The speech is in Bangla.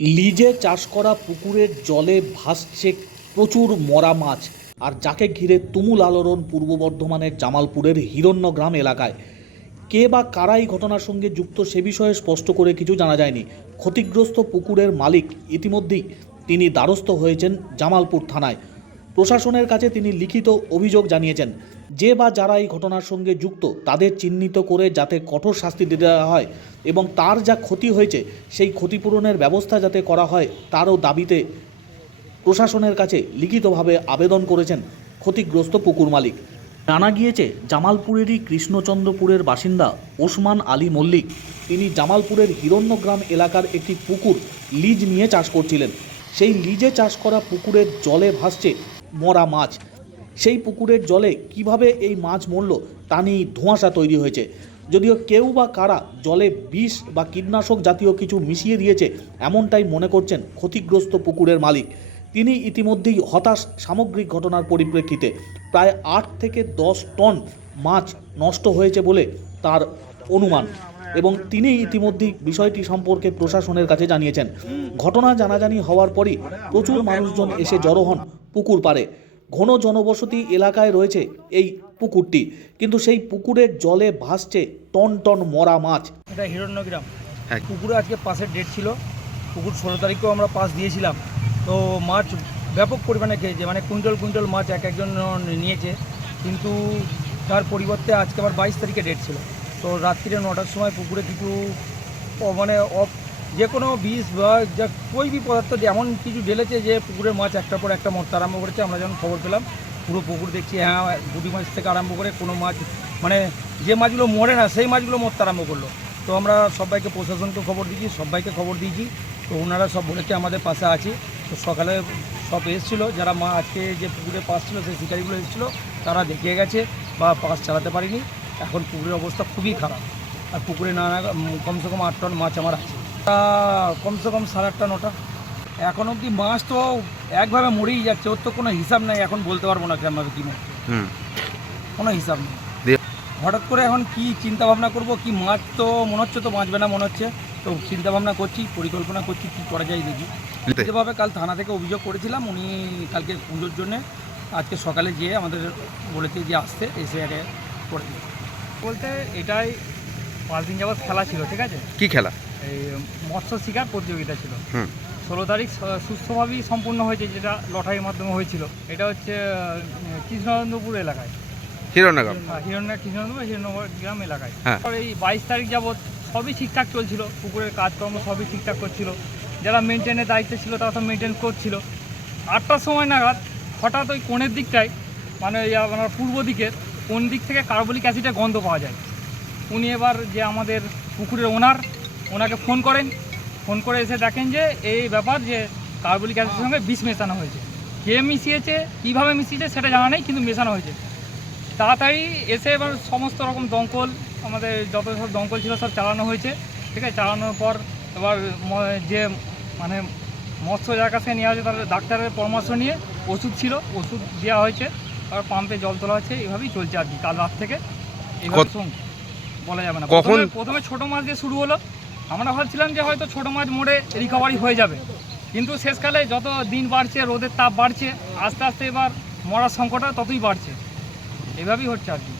লিজে চাষ করা পুকুরের জলে ভাসছে প্রচুর মরা মাছ, আর যাকে ঘিরে তুমুল আলোড়ন পূর্ব বর্ধমানের জামালপুরের হিরণ্যগ্রাম এলাকায়। কে বা কারা এই ঘটনার সঙ্গে যুক্ত সে বিষয়ে স্পষ্ট করে কিছু জানা যায়নি। ক্ষতিগ্রস্ত পুকুরের মালিক ইতিমধ্যেই তিনি দ্বারস্থ হয়েছেন জামালপুর থানায়। প্রশাসনের কাছে তিনি লিখিত অভিযোগ জানিয়েছেন। যে বা যারা এই ঘটনার সঙ্গে যুক্ত, তাদের চিহ্নিত করে যাতে কঠোর শাস্তি দিতে দেওয়া হয় এবং তার যা ক্ষতি হয়েছে, সেই ক্ষতিপূরণের ব্যবস্থা যাতে করা হয়, তারও দাবিতে প্রশাসনের কাছে লিখিতভাবে আবেদন করেছেন ক্ষতিগ্রস্ত পুকুর মালিক। জানা গিয়েছে, জামালপুরেরই কৃষ্ণচন্দ্রপুরের বাসিন্দা ওসমান আলী মল্লিক। তিনি জামালপুরের হিরণ্যগ্রাম এলাকার একটি পুকুর লিজ নিয়ে চাষ করছিলেন। সেই লিজে চাষ করা পুকুরের জলে ভাসছে মরা মাছ। সেই পুকুরের জলে কীভাবে এই মাছ মরল তা নিয়ে ধোঁয়াশা তৈরি হয়েছে। যদিও কেউ বা কারা জলে বিষ বা কীটনাশক জাতীয় কিছু মিশিয়ে দিয়েছে, এমনটাই মনে করছেন ক্ষতিগ্রস্ত পুকুরের মালিক। তিনি ইতিমধ্যেই হতাশ সামগ্রিক ঘটনার পরিপ্রেক্ষিতে প্রায় আট থেকে দশ টন মাছ নষ্ট হয়েছে বলে তার অনুমান এবং তিনি ইতিমধ্যেই বিষয়টি সম্পর্কে প্রশাসনের কাছে জানিয়েছেন। ঘটনা জানাজানি হওয়ার পরই প্রচুর মানুষজন এসে জড়ো হন পুকুর পাড়ে। ঘন জনবসতি এলাকায় রয়েছে এই পুকুরটি। কিন্তু সেই পুকুরের জলে ভাসছে টন টন মরা মাছ। এটা হিরণ্যগ্রাম। হ্যাঁ। পুকুরে আজকে পাশের ডেট ছিল। পুকুর ষোলো তারিখেও আমরা পাস দিয়েছিলাম। তো মাছ ব্যাপক পরিমাণে খেয়েছে মানে কুইন্টাল কুইন্টাল মাছ এক একজন নিয়েছে। কিন্তু তার পরিবর্তে আজকে আবার বাইশ তারিখে ডেট ছিল। তো রাত্রিরে নটার সময় পুকুরে কিছু মানে অফ যে কোনো বিষ বা যা কই বি পদার্থ এমন কিছু ঢেলেছে যে পুকুরের মাছ একটার পর একটা মরতে আরম্ভ করেছে। আমরা যখন খবর পেলাম, পুরো পুকুর দেখছি হ্যাঁ গুটি মাছ থেকে আরম্ভ করে কোনো মাছ মানে যে মাছগুলো মরে না, সেই মাছগুলো মরতে আরম্ভ করল। তো আমরা সবাইকে প্রশাসনকে খবর দিয়েছি, সবাইকে খবর দিয়েছি। তো ওনারা সব বলেছে, আমাদের পাশে আছে। তো সকালে সব এসেছিল, যারা মা আজকে যে পুকুরে পাশ ছিল, সেই শিকারিগুলো এসেছিল, তারা দেখিয়ে গেছে বা পাস চালাতে পারিনি। এখন পুকুরের অবস্থা খুবই খারাপ। আর পুকুরে নানা কমসে কম আট টন মাছ আমার আছে। কমসে কম সাড়ে আটটা নটা। এখন অবধি মাছ তো একভাবে মরেই যাচ্ছে ওর তো কোনো হিসাব নেই এখন বলতে পারব না কেমনভাবে কী মরছে হুম। কোনো হিসাব নেই। হঠাৎ করে এখন কি চিন্তা ভাবনা করব কি মাছ তো মনে হচ্ছে তো বাঁচবে না মনে হচ্ছে। তো চিন্তা ভাবনা করছি পরিকল্পনা করছি কি করা যায় দেখি। যেভাবে কাল থানা থেকে অভিযোগ করেছিলাম উনি কালকে পুজোর জন্য আজকে সকালে যেয়ে আমাদের বলেছে যে আসতে এসে আগে করে বলতে এটাই পাঁচ দিন যাবৎ খেলা ছিল ঠিক আছে? কি খেলা? এই মৎস্য শিকার প্রতিযোগিতা ছিল। ষোলো তারিখ সুস্থভাবেই সম্পূর্ণ হয়েছে যেটা লটারির মাধ্যমে হয়েছিল। এটা হচ্ছে কৃষ্ণনন্দপুর এলাকায়। হিরণ্যগর হিরণ্য হিরণ্যগর গ্রাম এলাকায়। হ্যাঁ। এই বাইশ তারিখ যাবৎ সবই ঠিকঠাক চলছিল। পুকুরের কাজকর্ম সবই ঠিকঠাক করছিল। যারা মেনটেনের দায়িত্বে ছিল তারা তো মেনটেন করছিল। আটটার সময় নাগাদ হঠাৎ ওই কোণের দিকটায় মানে ওই আপনার পূর্ব দিকের কোন দিক থেকে কার্বলিক অ্যাসিডের গন্ধ পাওয়া যায়। উনি এবার যে আমাদের পুকুরের ওনার ওনাকে ফোন করেন ফোন করে এসে দেখেন যে এই ব্যাপার যে কার্বলিক অ্যাসিডের সঙ্গে বিষ মেশানো হয়েছে। কে মিশিয়েছে কীভাবে মিশিয়েছে সেটা জানা নেই কিন্তু মেশানো হয়েছে। তাড়াতাড়ি এসে এবার সমস্ত রকম দমকল আমাদের যত সব দমকল ছিল সব চালানো হয়েছে ঠিক আছে? চালানোর পর এবার যে মানে মৎস্য যার কাছে নেওয়া হয়েছে তাদের ডাক্তারের পরামর্শ নিয়ে ওষুধ ছিল ওষুধ দেওয়া হয়েছে। আর পাম্পে জল তোলা হচ্ছে এভাবেই চলছে আর কি কাল রাত থেকে। কত- বলা যাবে না। কখন- প্রথমে- ছোটো ছোট মাছ দিয়ে শুরু হলো আমরা ভাবছিলাম যে হয়তো ছোটো মাছ মোড়ে রিকভারি হয়ে যাবে। কিন্তু শেষকালে যত দিন বাড়ছে, রোদের তাপ বাড়ছে, আস্তে আস্তে এবার মরার সংকটটা ততই বাড়ছে। এভাবেই হচ্ছে আর কি।